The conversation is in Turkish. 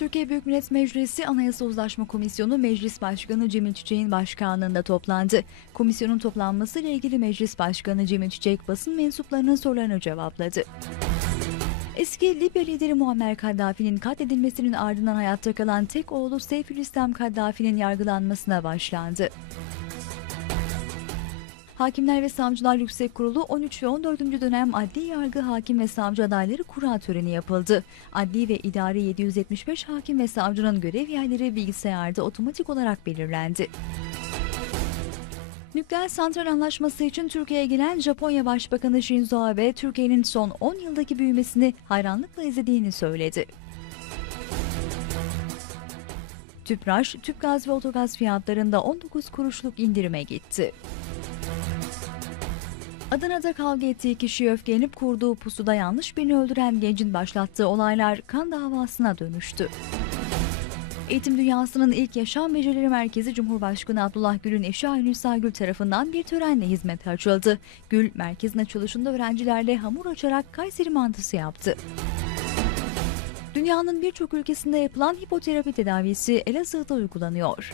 Türkiye Büyük Millet Meclisi Anayasa Uzlaşma Komisyonu Meclis Başkanı Cemil Çiçek'in başkanlığında toplandı. Komisyonun toplanması ile ilgili Meclis Başkanı Cemil Çiçek basın mensuplarının sorularını cevapladı. Eski Libya lideri Muammer Kaddafi'nin katledilmesinin ardından hayatta kalan tek oğlu Seyfülislam Kaddafi'nin yargılanmasına başlandı. Hakimler ve Savcılar Yüksek Kurulu 13 ve 14. dönem adli yargı hakim ve savcı adayları kura töreni yapıldı. Adli ve idari 775 hakim ve savcının görev yerleri bilgisayarda otomatik olarak belirlendi. Nükleer santral anlaşması için Türkiye'ye gelen Japonya Başbakanı Shinzo Abe, Türkiye'nin son 10 yıldaki büyümesini hayranlıkla izlediğini söyledi. Tüpraş, tüpgaz ve otogaz fiyatlarında 19 kuruşluk indirime gitti. Adana'da kavga ettiği kişiye öfkelenip kurduğu pusuda yanlış birini öldüren gencin başlattığı olaylar kan davasına dönüştü. Eğitim Dünyası'nın ilk yaşam becerileri merkezi Cumhurbaşkanı Abdullah Gül'ün eşi Aynüsa Gül tarafından bir törenle hizmete açıldı. Gül, merkezin açılışında öğrencilerle hamur açarak Kayseri mantısı yaptı. Dünyanın birçok ülkesinde yapılan hipoterapi tedavisi Elazığ'da uygulanıyor.